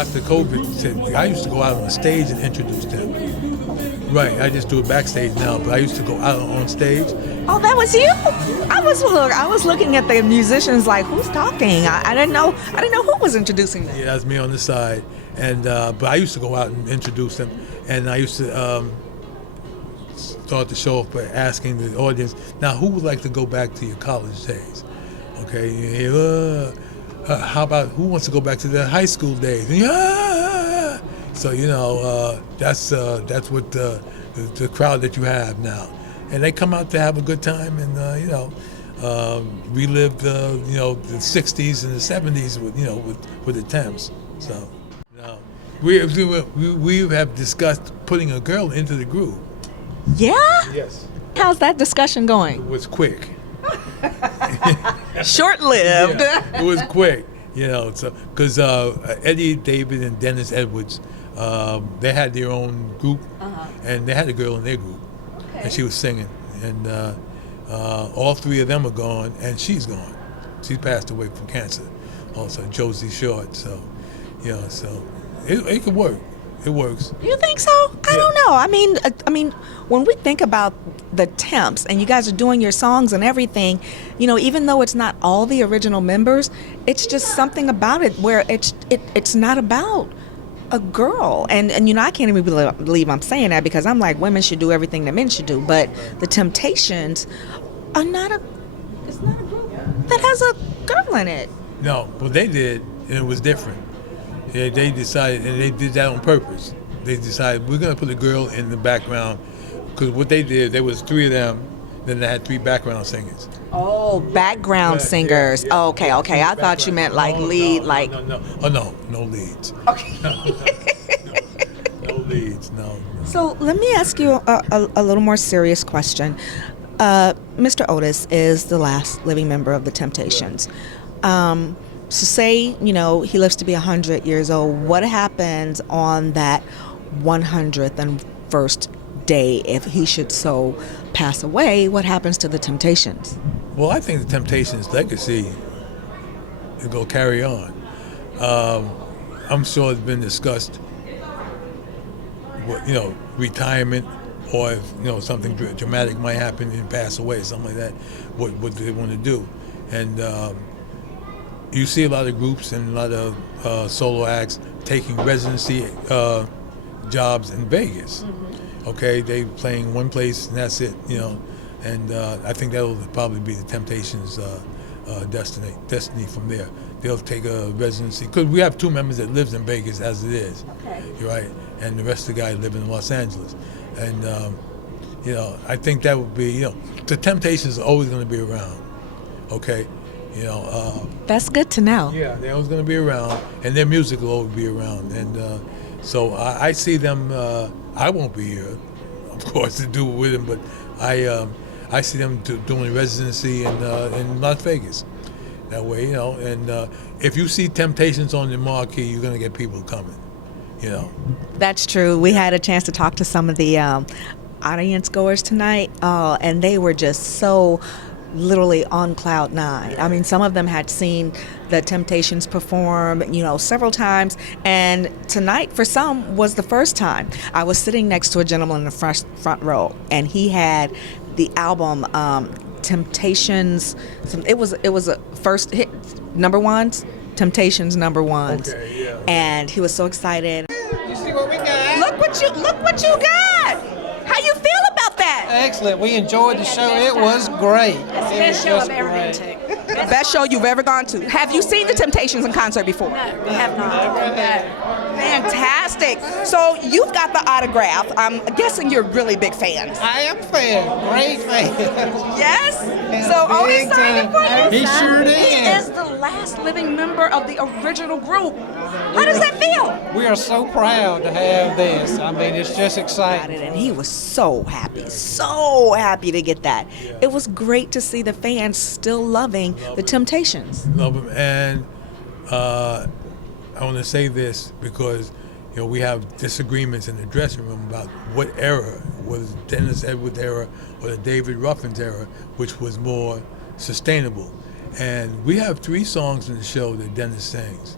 after COVID, I used to go out on the stage and introduce them. Right, I just do it backstage now, but I used to go out on stage. Oh, that was you? I was looking at the musicians like, who's talking? I didn't know who was introducing them. Yeah, that's me on the side, and but I used to go out and introduce them, and I used to start the show off by asking the audience, now who would like to go back to your college days? Okay, you hear, how about who wants to go back to their high school days? And, so that's what the crowd that you have now, and they come out to have a good time and relive the '60s and the '70s with the Temps. So we have discussed putting a girl into the group. Yeah? Yes. How's that discussion going? It was quick. Short-lived. Yeah, it was quick, so because Eddie David and Dennis Edwards, they had their own group, and they had a girl in their group, and she was singing, and all three of them are gone, and she's gone. She passed away from cancer. Also, Josie Short. So, so it could work. It works. You think so? I don't know. I mean, when we think about the Temps and you guys are doing your songs and everything, even though it's not all the original members, it's just something about it where it's not about a girl. And I can't even believe I'm saying that, because I'm like, women should do everything that men should do, but the Temptations are not a group that has a girl in it. No, what they did, and it was different. Yeah, they decided, and they did that on purpose. They decided, we're going to put a girl in the background, because what they did, there was three of them, then they had three background singers. Oh, background singers. Yeah. Okay. I thought you meant like lead, like... No. Oh, no leads. Okay. No leads, no. So let me ask you a little more serious question. Mr. Otis is the last living member of the Temptations. So say, he lives to be 100 years old. What happens on that 101st day if he should so pass away? What happens to the Temptations? Well, I think the Temptations' legacy is going to carry on. I'm sure it's been discussed, retirement, or if, something dramatic might happen and pass away, something like that, what do they want to do? And you see a lot of groups and a lot of solo acts taking residency jobs in Vegas. Mm-hmm. Okay, they playing one place and that's it, and I think that will probably be the Temptations' destiny from there. They'll take a residency, because we have two members that lives in Vegas as it is. Okay. Right, and the rest of the guys live in Los Angeles, and I think that would be, the Temptations are always going to be around. Okay. That's good to know. Yeah, they're always going to be around, and their music will always be around. And so I see them. I won't be here, of course, to do it with them, but I see them doing residency in Las Vegas. That way, and if you see Temptations on the marquee, you're going to get people coming. That's true. We had a chance to talk to some of the audience goers tonight, and they were just so literally on cloud nine. I mean, some of them had seen the Temptations perform, several times, and tonight for some was the first time. I was sitting next to a gentleman in the front row, and he had the album Temptations. It was a first hit, number ones, Temptations number ones. Okay, yeah. And he was so excited. You see what we got? Look what you got. How you feel about that? Excellent. We enjoyed the show. It was great. That's the best show I've ever been to. The best show you've ever gone to. Have you seen the Temptations in concert before? No, we have not. Fantastic. So you've got the autograph. I'm guessing you're really big fans. I am a fan. Great fan. Yes? So Otis signed it for you? He sure did. He is the last living member of the original group. How does that feel? We are so proud to have this. I mean, it's just exciting. And he was so happy to get that. Yeah. It was great to see the fans still loving the Temptations. Love them, and I want to say this because we have disagreements in the dressing room about what era was Dennis Edwards era or the David Ruffin's era, which was more sustainable. And we have 3 songs in the show that Dennis sings.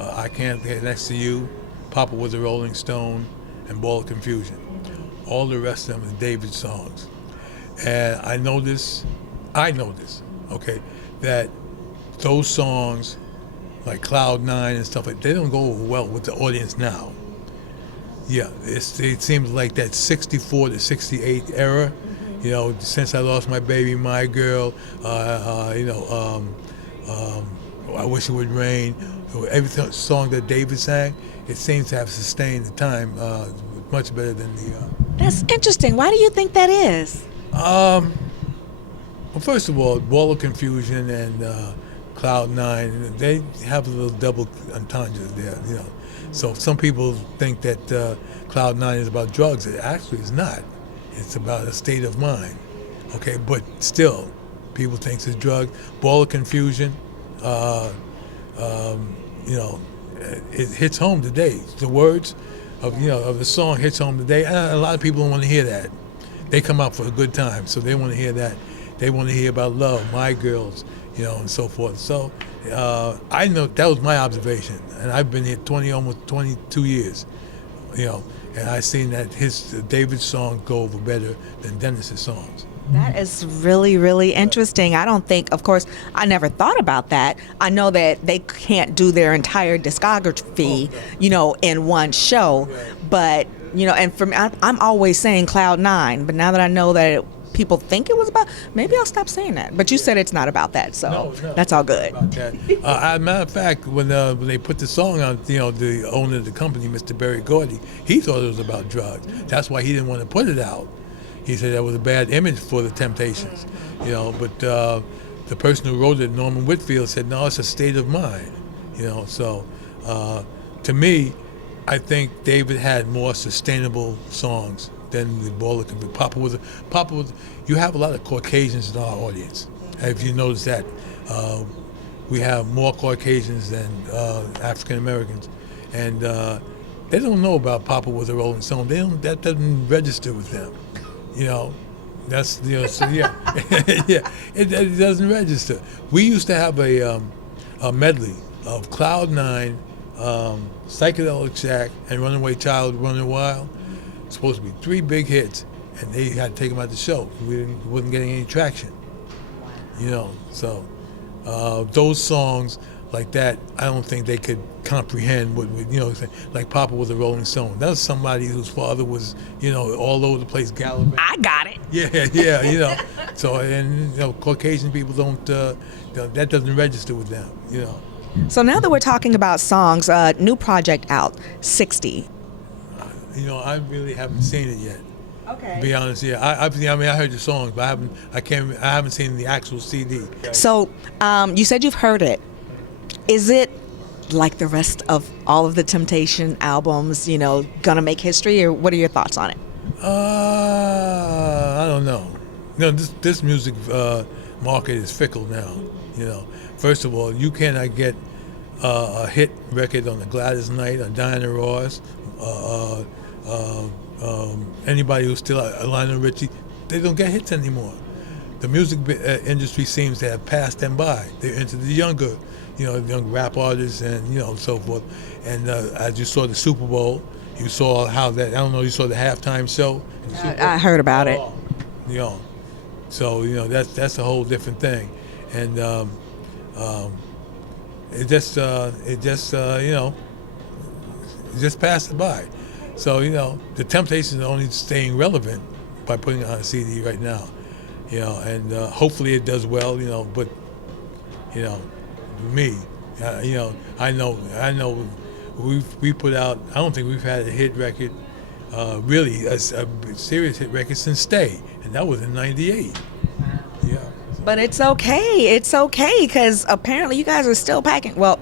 I Can't Get Next to You, Papa Was a Rolling Stone, and Ball of Confusion. All the rest of them are David songs. And I know this, okay, that those songs like Cloud Nine and stuff like they don't go well with the audience now. Yeah, it seems like that 64 to 68 era, Since I Lost My Baby, My Girl, I Wish It Would Rain, every song that David sang, it seems to have sustained the time much better than the... That's interesting. Why do you think that is? Well, first of all, Ball of Confusion and Cloud Nine, they have a little double entendre there, So some people think that Cloud Nine is about drugs. It actually is not. It's about a state of mind, okay? But still, people think it's drugs. Ball of Confusion, it hits home today. The words of the song hits home today. A lot of people don't want to hear that. They come out for a good time, so they want to hear that. They want to hear about love, my girls, and so forth. So I know that was my observation, and I've been here almost 22 years, and I've seen that David's song go over better than Dennis's songs. That is really, really interesting. I don't think, of course, I never thought about that. I know that they can't do their entire discography, in one show. But, and for me, I'm always saying Cloud Nine. But now that I know that people think it was about, maybe I'll stop saying that. But you said it's not about that, so No, that's all good. About that. As a matter of fact, when they put the song out, the owner of the company, Mr. Berry Gordy, he thought it was about drugs. That's why he didn't want to put it out. He said that was a bad image for the Temptations, But the person who wrote it, Norman Whitfield, said, no, it's a state of mind, So to me, I think David had more sustainable songs than the Ball of Confusion. Papa was. You have a lot of Caucasians in our audience. If you notice that, we have more Caucasians than African Americans, and they don't know about Papa Was a Rolling Stone. That doesn't register with them. That's so yeah, yeah. It doesn't register. We used to have a medley of Cloud Nine, Psychedelic Shack, and Runaway Child, Running Wild. It's supposed to be 3 big hits, and they had to take them out the show. We wasn't getting any traction. So those songs like that, I don't think they could comprehend what like Papa Was a Rolling Stone. That was somebody whose father was, all over the place gallivanting. I got it. Yeah. So, and Caucasian people don't, that doesn't register with them, So now that we're talking about songs, new project out, 60. I really haven't seen it yet. Okay. To be honest, yeah. I heard the songs, but I haven't seen the actual CD. So you said you've heard it. Is it like the rest of all of the Temptation albums, gonna make history, or what are your thoughts on it? I don't know. This music market is fickle now. First of all, you cannot get a hit record on the Gladys Knight or Diana Ross, anybody who's still Lionel Richie. They don't get hits anymore. The music industry seems to have passed them by. They're into the younger, young rap artists and so forth. And as you saw the Super Bowl, you saw how that. I don't know. You saw the halftime show. I heard about it. So that's a whole different thing, and it just passed it by. So the Temptations are only staying relevant by putting it on a CD right now, and hopefully it does well, but me, I know we put out. I don't think we've had a hit record, really a serious hit record since Stay, and that was in '98. Yeah. But it's okay, because apparently you guys are still packing. Well,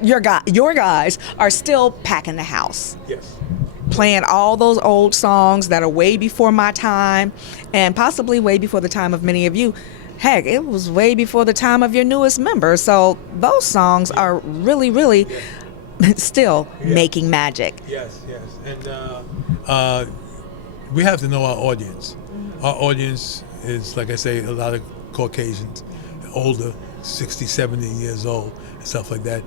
your guys are still packing the house. Yes. Playing all those old songs that are way before my time, and possibly way before the time of many of you. Heck, it was way before the time of your newest member. So those songs are really, really still making magic. Yes, and we have to know our audience. Our audience is, like I say, a lot of Caucasians, older, 60, 70 years old, and stuff like that.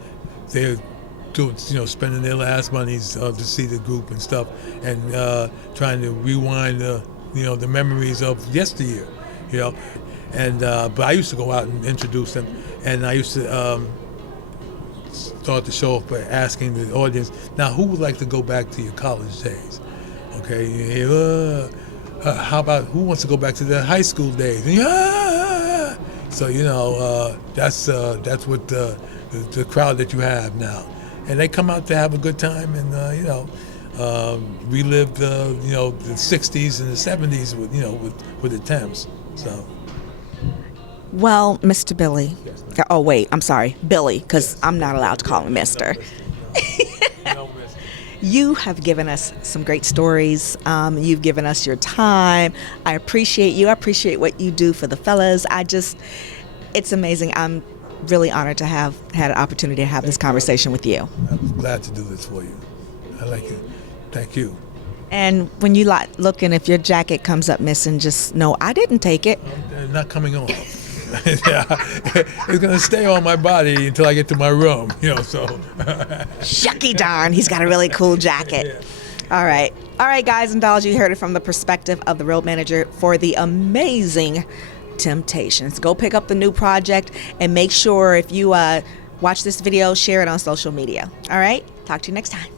spending their last monies to see the group and stuff, and trying to rewind the memories of yesteryear, and but I used to go out and introduce them, and I used to start the show off by asking the audience, now who would like to go back to your college days? Okay, how about who wants to go back to their high school days? So that's what the crowd that you have now, and they come out to have a good time and relive the '60s and the '70s with the Thames. So. Well, Mr. Billy. Oh, wait, I'm sorry, Billy, because I'm not allowed to call him Mr. You have given us some great stories. You've given us your time. I appreciate you. I appreciate what you do for the fellas. It's amazing. I'm really honored to have had an opportunity to have this conversation with you. I'm glad to do this for you. I like it. Thank you. And when you look and if your jacket comes up missing, just know I didn't take it. It's not coming off. It's gonna stay on my body until I get to my room, so. Shucky darn, he's got a really cool jacket. Yeah. All right, guys and dolls, you heard it from the perspective of the road manager for the amazing Temptations. Go pick up the new project and make sure if you watch this video, share it on social media. All right, talk to you next time.